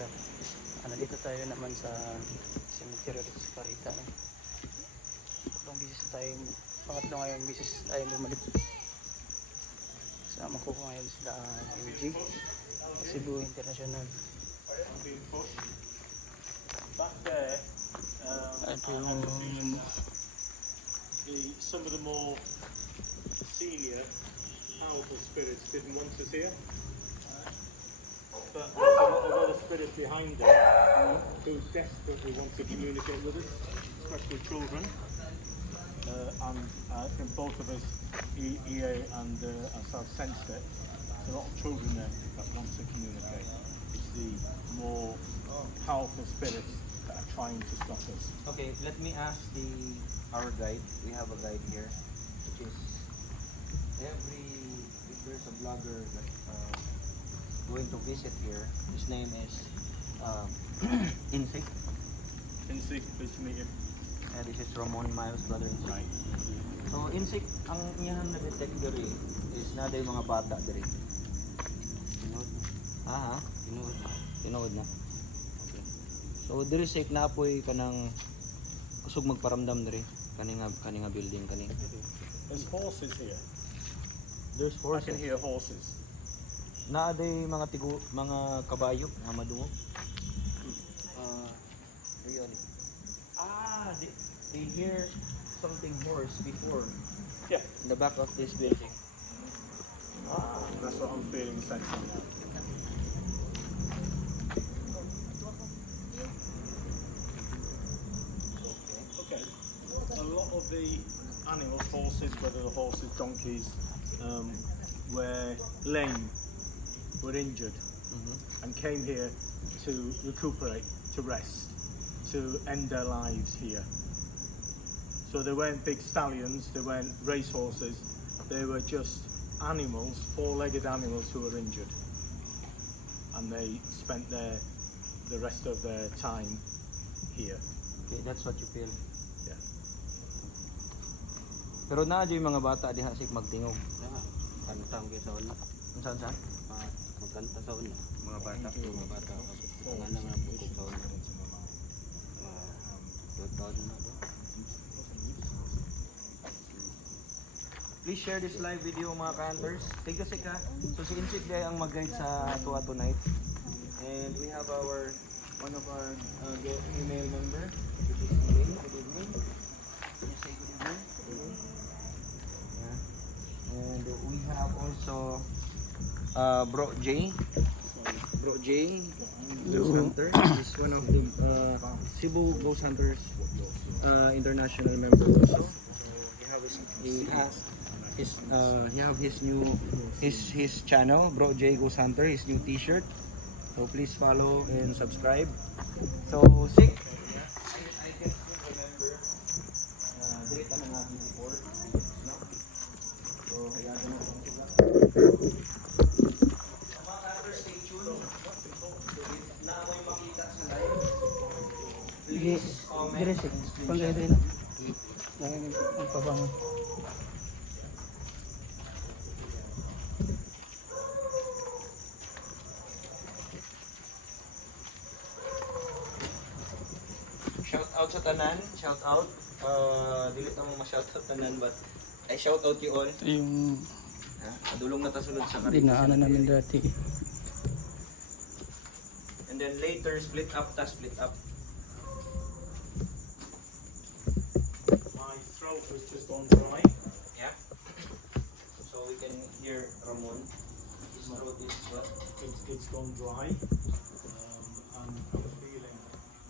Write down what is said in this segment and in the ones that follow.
brother. Dito tayo naman sa cemetery dito sa Parita. Itong bisis tayo, pangatlo ngayong bisis tayo bumalik. Kasama ko ngayon sila MG, Cebu International. Back there, Ito some of the more senior, powerful spirits didn't want us here. But there's a lot of spirits behind it who desperately want to communicate with us, especially children. And I think both of us, EA and ourselves, sensed it. There's a lot of children there that want to communicate. It's the more powerful spirits that are trying to stop us. Okay, let me ask our guide. We have a guide here, which is if there's a blogger that going to visit here, his name is Insik. Insik, pleased to meet you. And this is Ramon Miles, brother Insik. Right. So Insik, ang inyong na-detect diri is na day mga bata diri. Tinood na. Okay. So diri sik na apoy kanang kusog magparamdam diri kaninga building kani. There's horses here. There's I horses. can hear horses. Na day mga kabayo nga madungo. Really. They hear something horse before. Yeah. In the back of this building. That's what I'm feeling, sensing now. Okay. A lot of the animals, horses, whether the horses, donkeys, were lame, were injured, and came here to recuperate, to rest, to end their lives here. So they weren't big stallions, they weren't racehorses, they were just animals, four-legged animals who were injured. And they spent the rest of their time here. Okay, that's what you feel. Yeah. Pero na yung mga bata diha sik magtingog. Kanta mo sa una. Unsa? Magkanta sa una. Mga bata. Ang alam na po sa una. Tutod na to. Please share this live video mga ka-hunters. Thank you Sik ha. So si Insik day ang mag-guide sa Tua tonight. And we have one of our female member. Good evening. Can you say good evening? Yeah. And we have also Bro J. Bro J, Ghost Hunter. He's one of the Cebu Ghost Hunters international members. He have his channel, Bro J Ghost Hunter, his new t-shirt. So please follow and subscribe. So Sik, I can still remember date ang aking before, no? So kaya ganun ang sila. Mga ka-hunters, stay tuned. If na ako'y makita sa live, please comment and screenshot. ang pabango. Shout out sa tanan, shout out. Dili ta mo ma-shout out tanan but I shout out you all. Ito yung Adulong na tasulod sa Caribe. dinaanan namin dati. And then later split up. My throat has just gone dry. Yeah. So we can hear Ramon. His throat is what? It's gone dry. And I'm feeling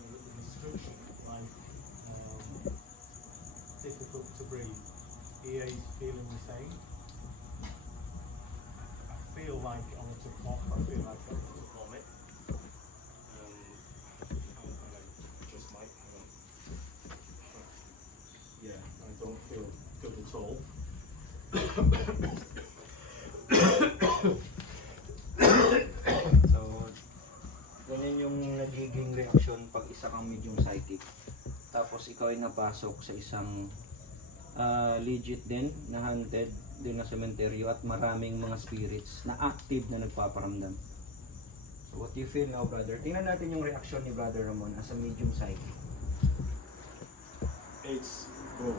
the restriction, like difficult to breathe. EA's feeling the same. I feel like I want to cough, I feel like I want to vomit. And I just might, hang on. Yeah, I don't feel good at all. So ganyan yung nagiging reaction pag isa kang medium psychic. Tapos ikaw ay napasok sa isang legit din na haunted din na sementeryo at maraming mga spirits na active na nagpaparamdam. What you feel now, brother? Tingnan natin yung reaction ni Brother Ramon as a medium psychic. It's oh,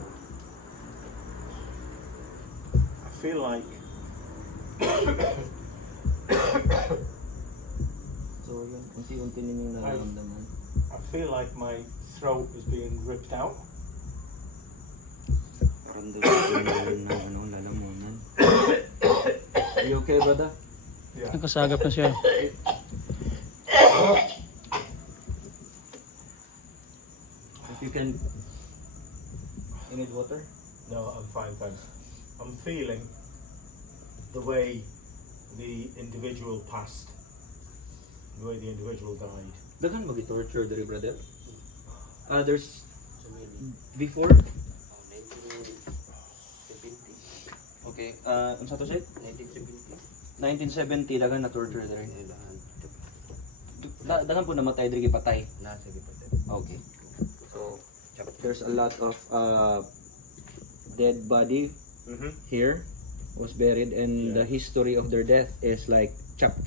I feel like So yun, unti-unti ninyong nararamdaman. I feel like my throat is being ripped out. Parang doon na ano, lalamunan. You okay, brother? Nakasagap na siya. If you can... You need water? No, I'm fine, thanks. I'm feeling the way the individual passed, the way the individual died. Daghan mag-torture dari, brother? There's... Before? 1970. Okay, ano sa to, Seth? 1970. 1970, daghan na torture dari. Dahan. Daghan po namatay dari patay. Nasa gipatay. Okay. So, there's a lot of dead body here was buried, and the history of their death is like chop,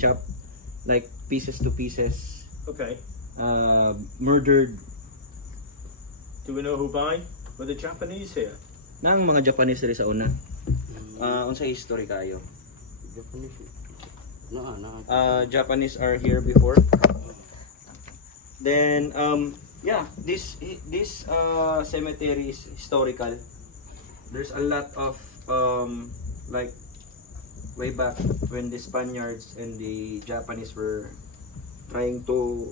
like pieces to pieces, Okay. murdered. Do we know who by? Were the Japanese here? Nang mga Japanese diri sa una. Unsa history kayo? Japanese. No. Japanese are here before. Then yeah, this cemetery is historical. There's a lot of like way back when the Spaniards and the Japanese were trying to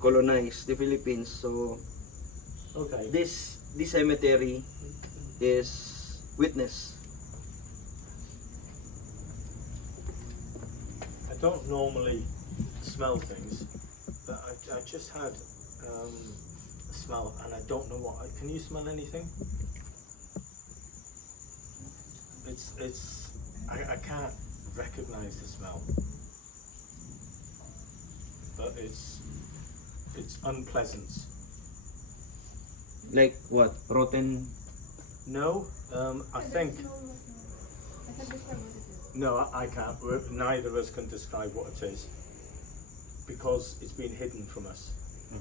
colonize the Philippines. So Okay. this cemetery is witness. I don't normally smell things, but I just had a smell, and I don't know what. Can you smell anything? I can't recognize the smell, but it's unpleasant. Like what? Rotten. No, I think. No, I can't. Neither of us can describe what it is because it's been hidden from us.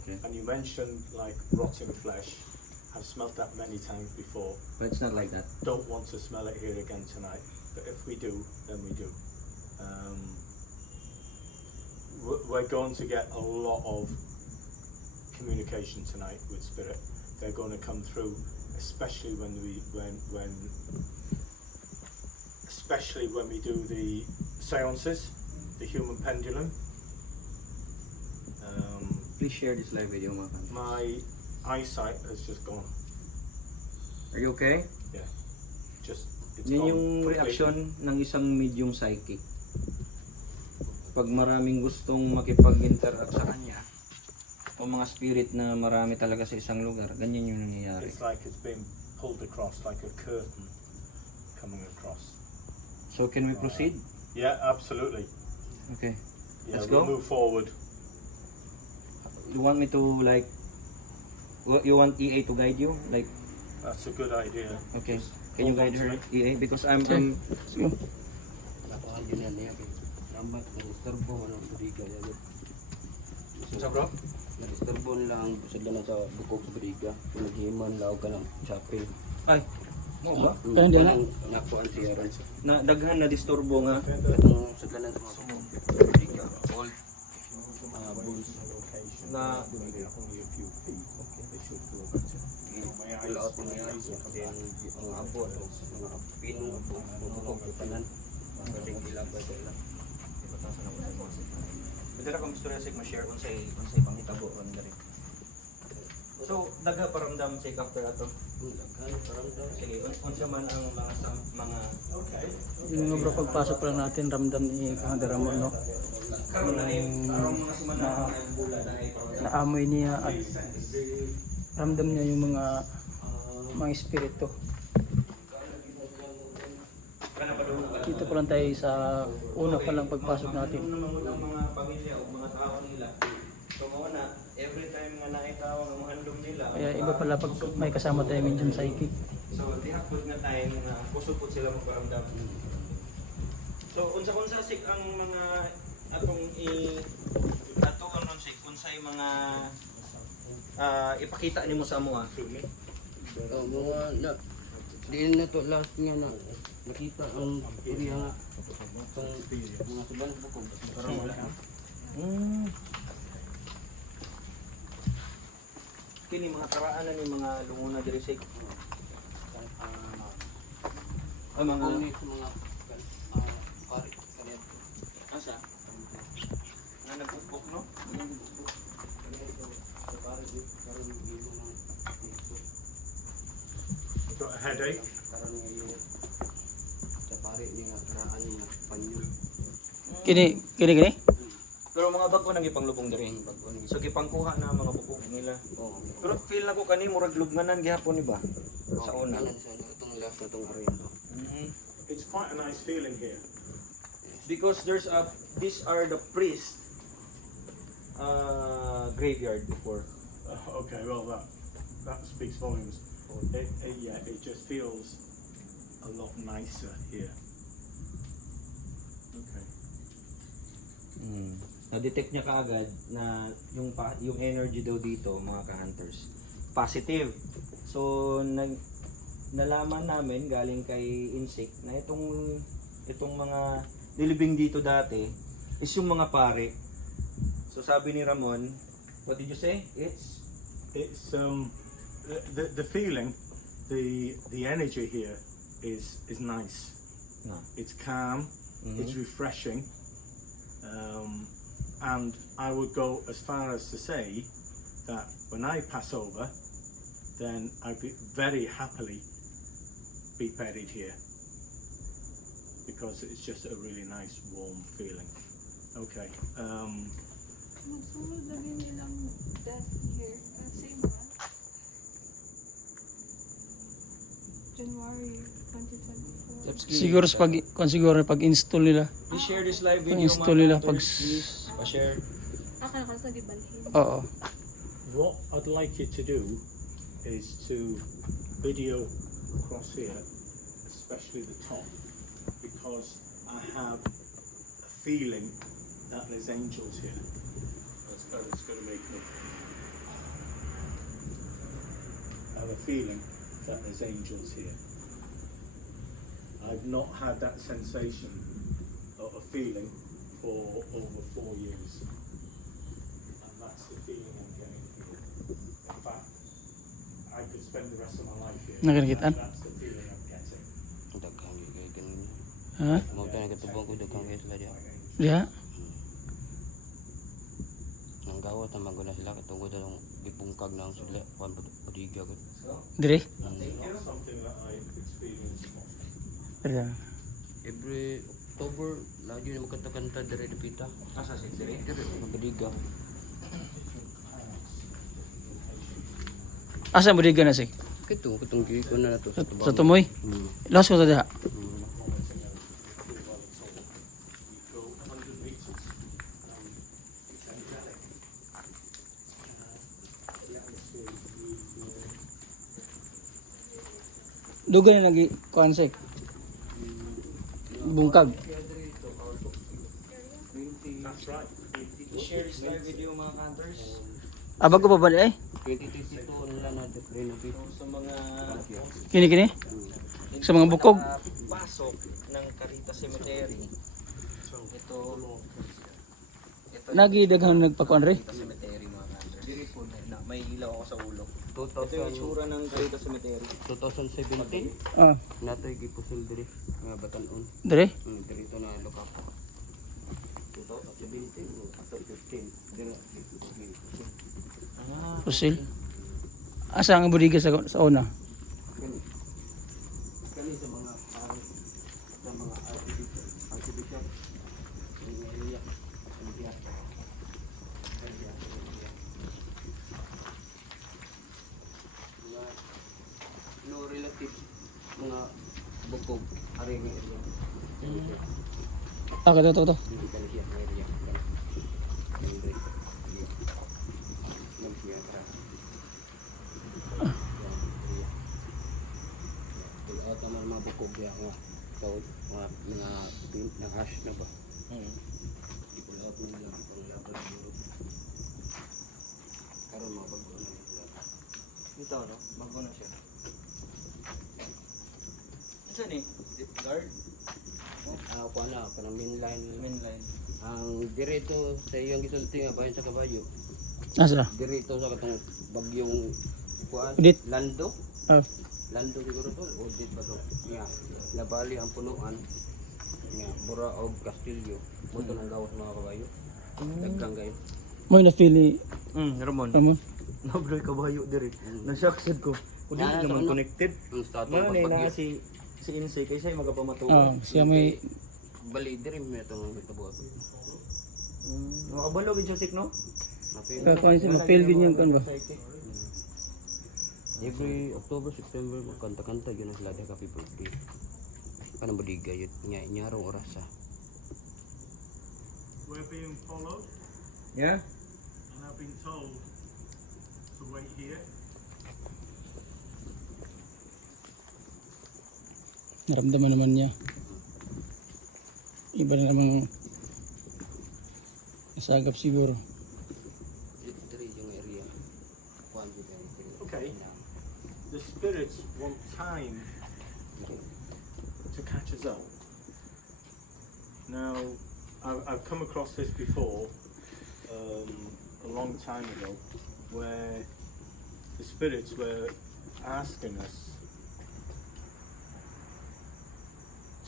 Okay. And you mentioned like rotting flesh. I've smelt that many times before. But it's not like that. Don't want to smell it here again tonight. But if we do, then we do. We're going to get a lot of communication tonight with spirit. They're going to come through, especially when we do the seances, the human pendulum. Please share this live video, mga fans. My eyesight has just gone. Are you okay? It's Yan gone yung completely. reaction ng isang medium psychic. Pag maraming gustong makipag-interact sa kanya, o mga spirit na marami talaga sa isang lugar, ganyan yung nangyayari. It's like it's been pulled across, like a curtain coming across. So can we proceed? Yeah, absolutely. Okay. Yeah, Let's we'll go. move forward. You want me to like, you want EA to guide you? Like, That's a good idea. okay. Just Can you hold on guide to her, me. EA? Because I'm Sige. Nakuha din yan niya. Rambat, na-disturbo, buriga. bro? Na-disturbo nila ang sila na sa bukog sa buriga. Pinaghiman, laog ka ng chapel. Ay, mo ba? Kaya hindi na. Nakuha ang siya rin. Na daghan na disturbo nga. Ang sila na sa mga buriga. Old. Bulls. Na Ilaot mo nga. Then, ang abo, mga pino, bukog sa tanan. Kasi ilabay sa ilang. Pwede ra kong istorya sig ma-share unsay pangitabo ron diri. So, daga paramdam sig after ato. Sige, unsa man ang mga Yung mga bro, pagpasok pa lang natin, ramdam ni Brother Ramon, no? karon na yung karong mga sumana ang bula na ay Naamoy niya at ramdam niya yung mga espiritu. kana pa doon na Dito pa lang tayo sa una pa lang pagpasok natin. ng mga pamilya o mga tao nila. So mao na every time nga naay tao nga handom nila. Kaya iba pala pag may kasama tayo medium psychic. So dihapon nga time nga kusupot sila magparamdam. So unsa sig ang mga atong ato anon si unsay mga ipakita nimo sa amo Mga na, di na to last nga na nakita ang area nga itong mga subang bukog. Parang wala na. Kini mga karaanan ni mga lunguna diri sa mga Mga pare kanyan. asa na nagbukbok no. Got a headache? Karon ngayon sa pare niya karaan niya panyo. Kini. Pero mga bago nang ipanglubong diri. Bago ni. So gipangkuha na mga bukog nila. Oh. Pero feel na ko kani murag lubnganan gihapon ni ba? Sa una. Sa itong last na itong area to. It's quite a nice feeling here. Because these are the priest graveyard before. Okay, well that speaks volumes. It just feels a lot nicer here. Okay. Na-detect niya kaagad na yung energy daw dito mga ka-hunters positive. So nalaman namin galing kay Insect na itong mga nilibing dito dati is yung mga pare. So sabi ni Ramon, what did you say? It's the feeling, the energy here is nice. No. It's calm. It's refreshing. And I would go as far as to say that when I pass over, then I'd be very happily be buried here because it's just a really nice warm feeling. Okay. Magsunod lagi nilang death here. Same month. January 2024. Siguro pag install nila. Please share this live video Install mga nila ka-hunters, pag- please. Pa-share. Akala ko sa gibalhin. Oo. What I'd like you to do is to video across here, especially the top, because I have a feeling that there's angels here. It's going to make me. I have a feeling that there's angels here. I've not had that sensation or a feeling for over 4 years. And that's the feeling I'm getting here. In fact, I could spend the rest of my life here. Nakikita? That's the feeling I'm getting. Daghang kay ganun. Ha? Mo ta katubang ko daghang kay sila dia. Diha? Ang gawat ang maguna sila katungod ang gibungkag na ang sila kuan padiga gud. Dire? It's something that I've experienced often. Diha. Every October lagi na magkanta-kanta dire dapita. Asa si Siri? Dire padiga. Asa mo diga na si? Katong ko na nato Sa tumoy? Laos ko ta diha. Go 100 meters. Dugan na lagi konsek. Bungkag. That's right. Share this live video mga ka-hunters. Abag ko pa ba eh? 2022 nila na renovate. Sa mga Kini. Sa mga bukog. pasok ng Carita Cemetery. Ito Nagi daghang nagpakuan re. Carita Cemetery mga ka-hunters. Diri po na may ilaw ako sa ulo. 2000 Ito yung itsura ng Carita Cemetery. 2017 Ah, natoy gipusul diri nga batan-on. dire. Dito na lupa ko. 2017 o 2015 diri gipusul. Pusil. Asa ang budiga sa una? Kani sa mga archbishop ng area India. No relative mga bukog ari nga area. Ah, to. Hindi ka siya ng area. Hindi. At ang mga bukog ya nga tawag mga ash na ba? Ipulaw Shoutout nila ang labas duro. Karon mga bago na nila. Dito, no? Bago na siya. Saan eh? Guard? Kuha na, parang mainline. Mainline. Ang direto sa iyong gisulti nga bayan sa kabayo. Asa? Direto sa katong bagyong kuan Udit. Lando. Ah. Lando siguro to, Udit ba to? Nga, labali ang punuan. Nga, Bura og Castillo. Buto ng gawas mga kabayo. Daghang kayo. Mo'y na-feel Ramon. Ramon. Nabloy kabayo diri. Na-shocked ko. Kung di Yan, naman ano? connected. Ang statong Ano na pagbagyo. si Insay kay siya magapamatuwa. Oh, siya may Bali diri mo itong kabuhat. Makabalo gid siya sik no? kakain siya ma-feel din yung kan ba? Every October, September, magkanta-kanta yun ang sila dahil happy birthday. Kanang badiga yun, nyarong orasa. We're being followed, Yeah. and I've been told to wait here. Naramdaman naman niya. Iba na namang nasagap siguro. Diri yung area. Kuan dito. Okay. The spirits want time to catch us up. Now, I've come across this before, a long time ago, where the spirits were asking us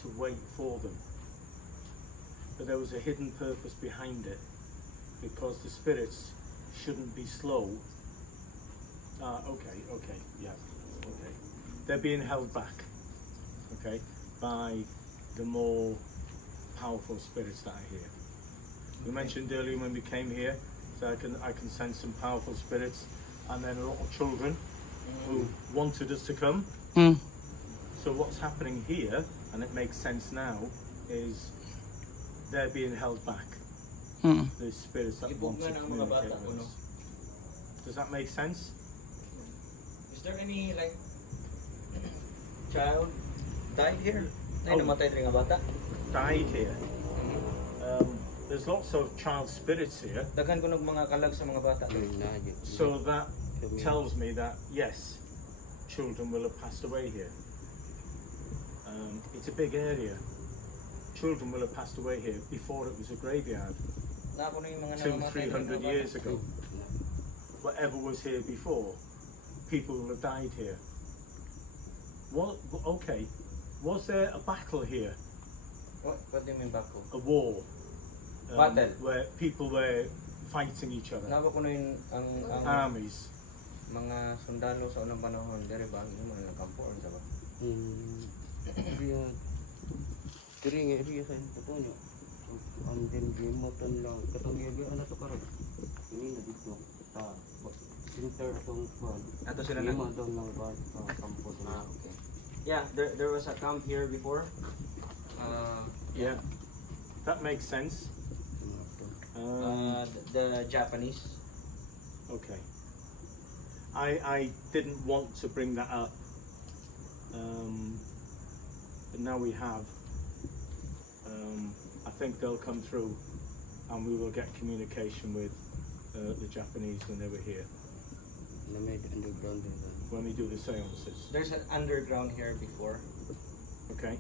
to wait for them. But there was a hidden purpose behind it, because the spirits shouldn't be slow. Okay, yeah, okay. They're being held back, okay, by the more powerful spirits that are here. We mentioned earlier when we came here that I can sense some powerful spirits, and then a lot of children who wanted us to come. Hmm. So what's happening here, and it makes sense now, is they're being held back. Hmm. The spirits that want to Ibog nga ng mga bata, communicate with ano? us. Does that make sense? Is there any like child died here? Ay, Oh. namatay rin nga bata. Died here. There's lots of child spirits here, Daghan ko ng mga kalag sa mga bata. so that tells me that yes, children will have passed away here. It's a big area. Children will have passed away here before it was a graveyard. Na ako na yung mga 200-300 years ago. Whatever was here before, people will have died here. Okay, was there a battle here? What do you mean bako? A war? Battle. Where people were fighting each other? Naba ko na yung ang Armies? mga sundalo sa unang panahon dere ba yung mga kampo or ba? Diri nga area sa ito nyo. Ang dingimutan lang. Katong giyagyan na to karon. Ini na dito. Center itong kuan. Ato sila Lima na. daw ng kuan sa kampo. Okay. Yeah, there was a camp here before. Yeah, that makes sense. The Japanese. Okay. I didn't want to bring that up, but now we have. I think they'll come through, and we will get communication with the Japanese when they were here, Na may underground din. when we do the seances. There's an underground here before. Okay.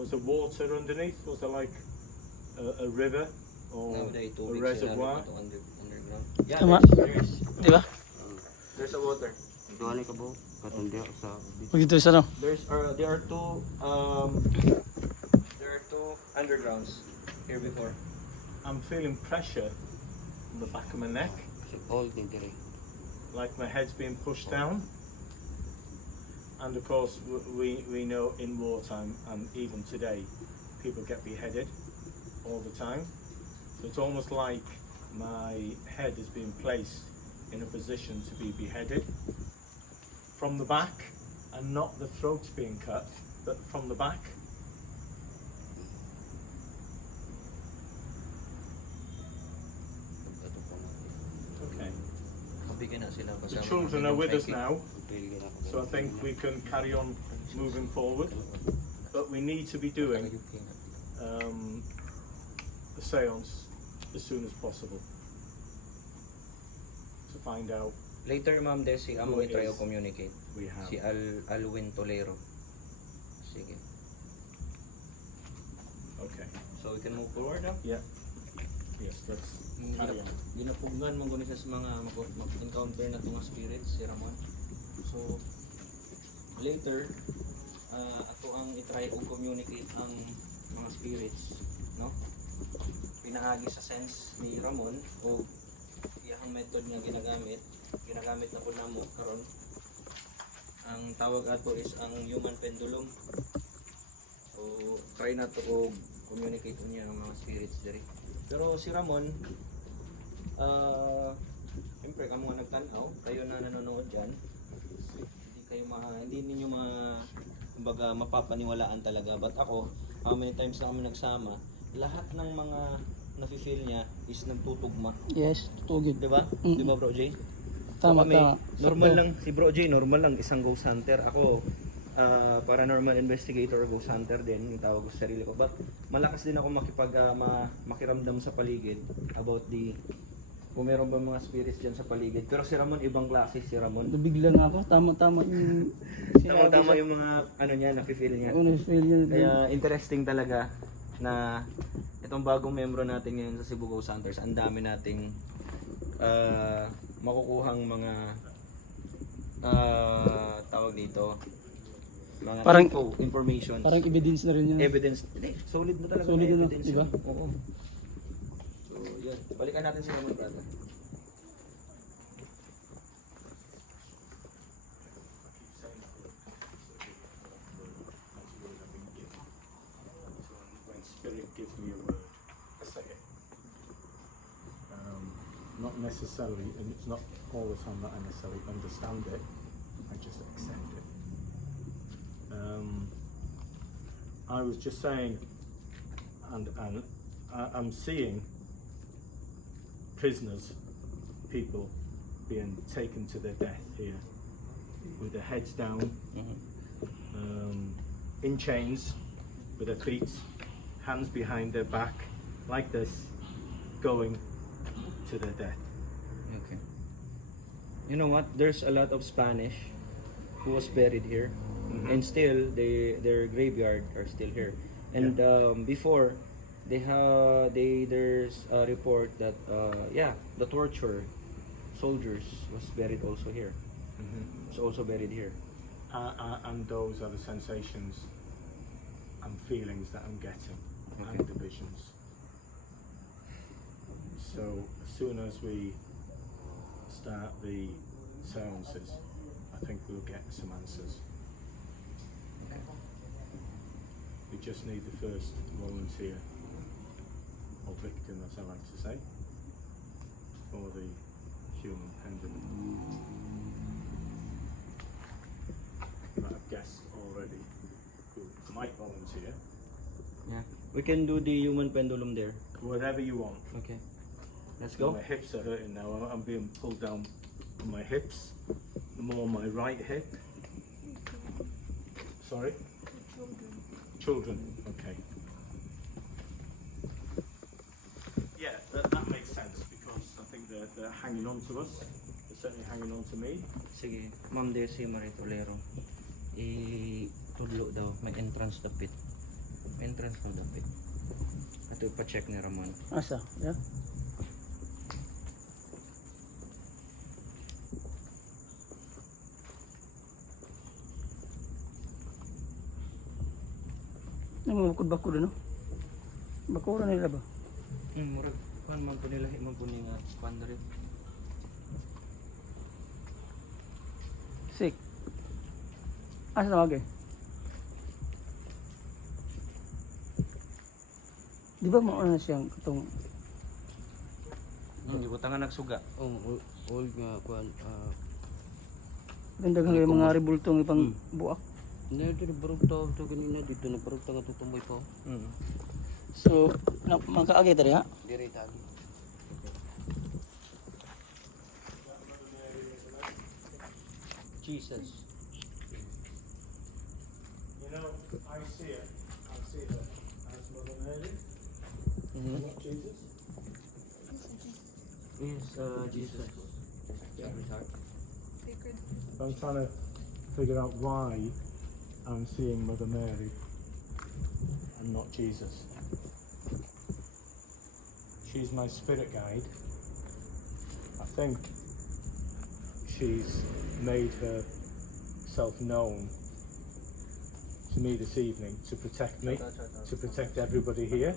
Was there water underneath? Was there like a river or Nowadays, a tubig reservoir? sila underground. Yeah, Tama. Di ba? there's a water. Doon ka ba? Katong diya sa Pag ito isa no? There are two undergrounds here before. I'm feeling pressure on the back of my neck, all din diri. like my head's being pushed down. And of course, we know in wartime, and even today, people get beheaded all the time. So it's almost like my head is being placed in a position to be beheaded from the back, and not the throat being cut, but from the back. Okay. Mabigyan na sila The kasama. children are with us now, Pili na so I think we can carry on moving forward. But we need to be doing the seance as soon as possible to find out Later, Ma'am Desi, amo Who i-try is- o communicate. we have. Si Alwin Tolero. Sige. Okay. So, we can move forward now. Yeah. Yes, let's carry on. Ginapugnan mong guni sa mga mag-encounter na itong spirits, si Ramon. So, later, ato ang i-try o communicate ang mga spirits, no? Pinaagi sa sense ni Ramon o iyang method nga ginagamit na po namo karon. Ang tawag ato is ang human pendulum. O try na to o communicate unya ang mga spirits diri. Pero si Ramon, siyempre kamo nga nagtanaw, kayo na nanonood diyan. Hindi ninyo kumbaga mapapaniwalaan talaga. But ako, how many times na kami nagsama, lahat ng mga nafe-feel niya is nagtutugma. Yes, tutugid. 'Di ba? 'Di ba, Bro Jay? Tama, kami, tama. normal Sakto. lang si Bro Jay, normal lang isang ghost hunter. Ako paranormal investigator or ghost hunter din, yung tawag ko sa sarili ko. But malakas din ako makiramdam sa paligid about kung meron ba mga spirits diyan sa paligid. Pero si Ramon ibang klase si Ramon. Nabigla nga ako. Tama-tama yung Tama-tama yung mga ano niya, nafe-feel niya. Ano feel yun? Kaya interesting talaga na itong bagong membro natin ngayon sa Cebu Ghost Hunters, ang dami nating makukuhang mga tawag dito, mga Parang- information. Parang evidence na rin yan. Evidence. Hindi, solid mo talaga Solid na na, evidence. di ba? yun. Oo. So, yun. Balikan natin si Ramon, brother. When spirit gives me a word, I say it. Not necessarily, and it's not all the time that I necessarily understand it. I just accept it. I was just saying, and I'm seeing prisoners, people being taken to their death here, with their heads down, in chains, with their feet, hands behind their back, like this, going to their death. Okay. You know what? There's a lot of Spanish who was buried here, and still their graveyard are still here. And before, there's a report that the torture soldiers was buried also here. Was also buried here. And those are the sensations and feelings that I'm getting, and the visions. So as soon as we start the seances, I think we'll get some answers. Okay. We just need the first volunteer, or victim as I like to say, for the human pendulum. But I've guessed already who might volunteer. Yeah. We can do the human pendulum there. Whatever you want. Okay. Let's go. My hips are hurting now. I'm being pulled down on my hips. More my right hip. Sorry? Children. Okay. Yeah, that makes sense because I think they're hanging on to us. They're certainly hanging on to me. Sige, Ma'am Desi Maritolero. Tudlo daw, may entrance dapit. Entrance daw dapit. Ito ipa-check ni Ramon. Asa? Yeah? Bakod-bakod ano? Bakura nila ba? Murag, kuhan man po nila, man po nga squander it. Sick. Asa na wag eh? Di ba mauna siyang katong Hindi ko tanga nagsuga. Old nga kuan. ganda ng mga rebultong ipang buak. Dito na barog tao to kanina dito na barog tao to tumoy pa. So, makaagi tadi ha? Dire tagi. Jesus. You know, I see it. I see that as Mother Mary. Mm-hmm. Jesus? Is Jesus. Yeah. Sacred. I'm trying to figure out why I'm seeing Mother Mary and not Jesus. She's my spirit guide. I think she's made herself known to me this evening to protect me, to protect everybody here.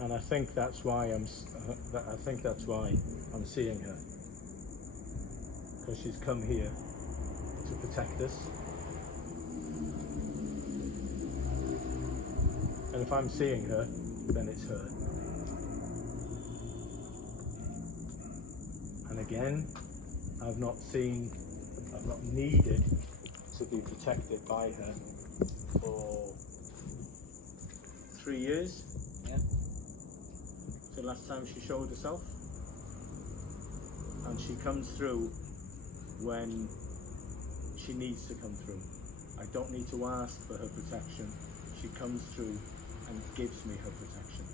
And I think that's why I'm seeing her, because she's come here to protect us. And if I'm seeing her, then it's her. And again, I've not needed to be protected by her for 3 years. Yeah. The last time she showed herself. And she comes through when she needs to come through. I don't need to ask for her protection. She comes through and gives me her protection.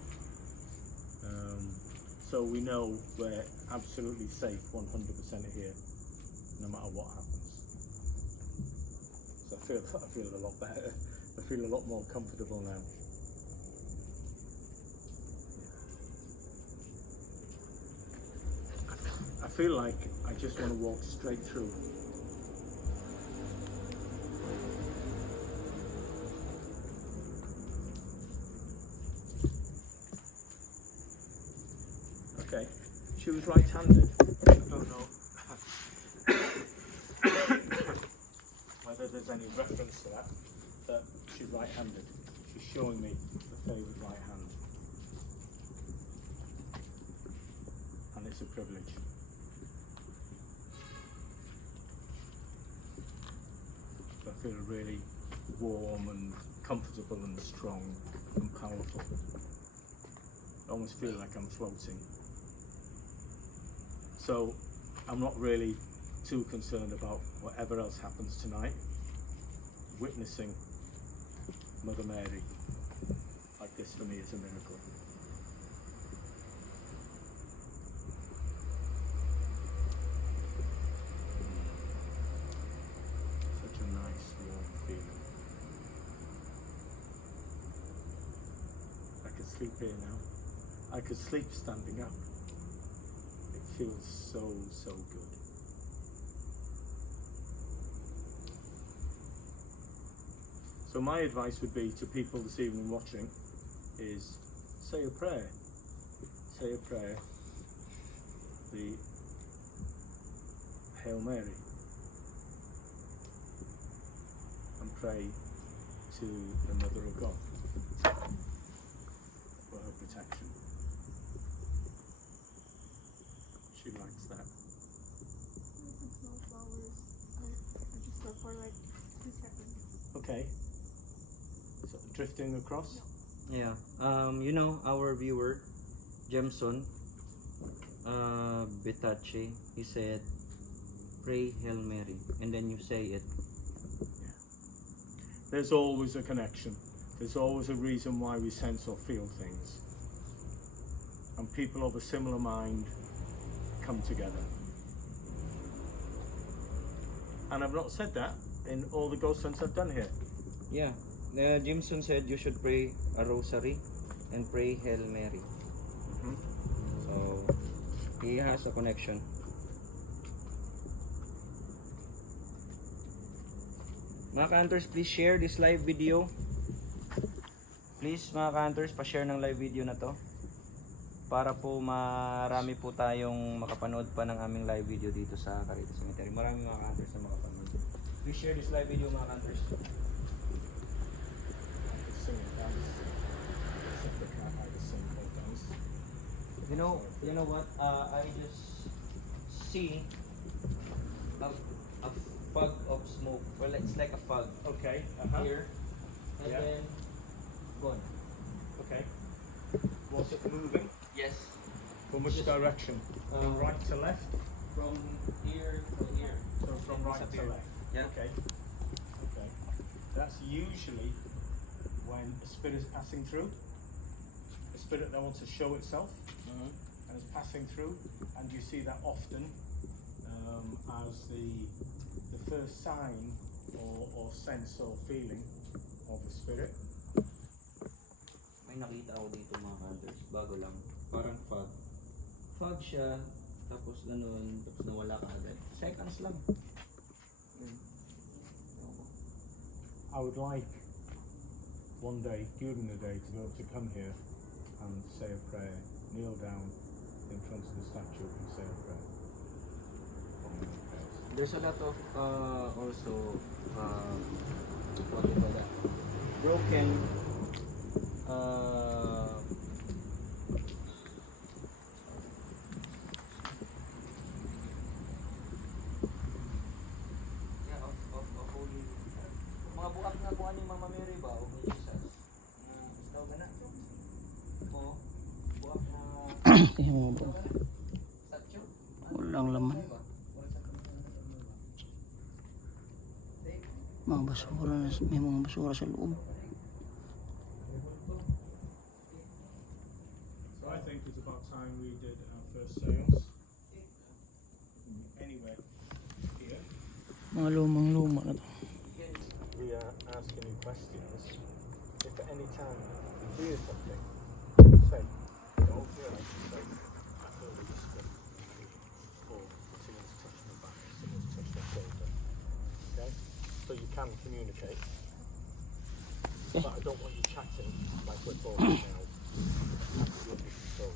So we know we're absolutely safe 100% here, no matter what happens. So I feel a lot better. I feel a lot more comfortable now. I feel like I just want to walk straight through. Okay, she was right-handed. I don't know whether there's any reference to that, but she's right-handed. She's showing me the favoured right hand. And it's a privilege. I feel really warm and comfortable and strong and powerful. I almost feel like I'm floating. So I'm not really too concerned about whatever else happens tonight. Witnessing Mother Mary like this for me is a miracle. Such a nice, warm feeling. I could sleep here now. I could sleep standing up. It feels so good. So my advice would be to people this evening watching is say a prayer. Say a prayer. The Hail Mary. And pray to the Mother of God for her protection. She likes that. Some small flowers. I just left for like 2 seconds. Okay. So drifting across. Yeah. You know, our viewer, Jemson Betache, he said, pray Hail Mary, and then you say it. There's always a connection. There's always a reason why we sense or feel things. And people of a similar mind come together. And I've not said that in all the ghost hunts I've done here. Yeah. Jimson said you should pray a rosary and pray Hail Mary. Mhm. So he has a connection. Mga ka-hunters, please share this live video. Please mga ka-hunters, pa-share ng live video na to. Para po marami po tayong makapanood pa ng aming live video dito sa Caritas Cemetery. Maraming mga ka-hunters na makapanood. Please share this live video mga ka-hunters. Sing and dance. Except they can't either sing or dance. You know what? I just see a fog of smoke. Well, it's like a fog Okay. here, and Yeah. then gone. Okay. Was it moving? Yes. From which direction? From right to left? From here to here. So from right to Disappeared. left? Yeah. Okay. Okay. That's usually when a spirit is passing through. A spirit spirit that wants to show itself Mhm. and is passing through, and you see that often as the first sign or sense or feeling of the spirit. May nakita ako dito mga hunters, bago lang. Parang fog. Fog siya, tapos ganun, tapos nawala ka agad. Seconds lang. Yun. Ewan ko. I would like one day, during the day, to be able to come here and say a prayer, kneel down in front of the statue and say a prayer. There's a lot of also what do you call that? Broken yeah, of holy mga buak nga kung ano yung Mama Mary ba o kung Jesus tawag na oo buak na Tingnan mo po. statue Walang laman. Mga basura na, may mga basura sa loob. So I think it's about time we did our first seance. Anyway, here Mga lumang-luma na to. we are asking you questions. If at any time you hear something, say, don't hear it, say, I heard a whisper, or someone's touched my back, someone's touched my shoulder. Okay? So you can communicate. But I don't want you chatting like we're talking now. You have control.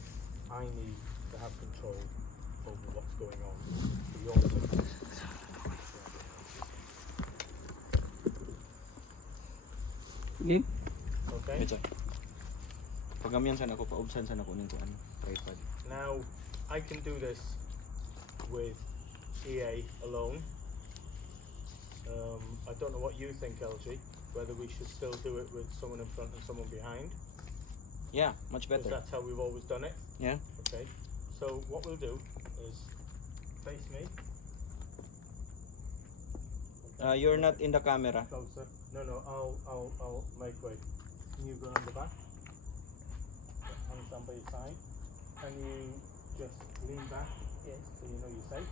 I need to have control over what's going on for your safety. Okay? Okay? medyo pagamiyan sana ko paubsan sana ko ning kuan tripod. Now, I can do this with EA alone. I don't know what you think, LG, whether we should still do it with someone in front and someone behind, Yeah, much because better. that's how we've always done it. Yeah. Okay, so what we'll do is face me. You're not in the camera. Closer. No, I'll make way. Can you go on the back? Hands down by your side. Can you just lean back? Yes. So you know you're safe.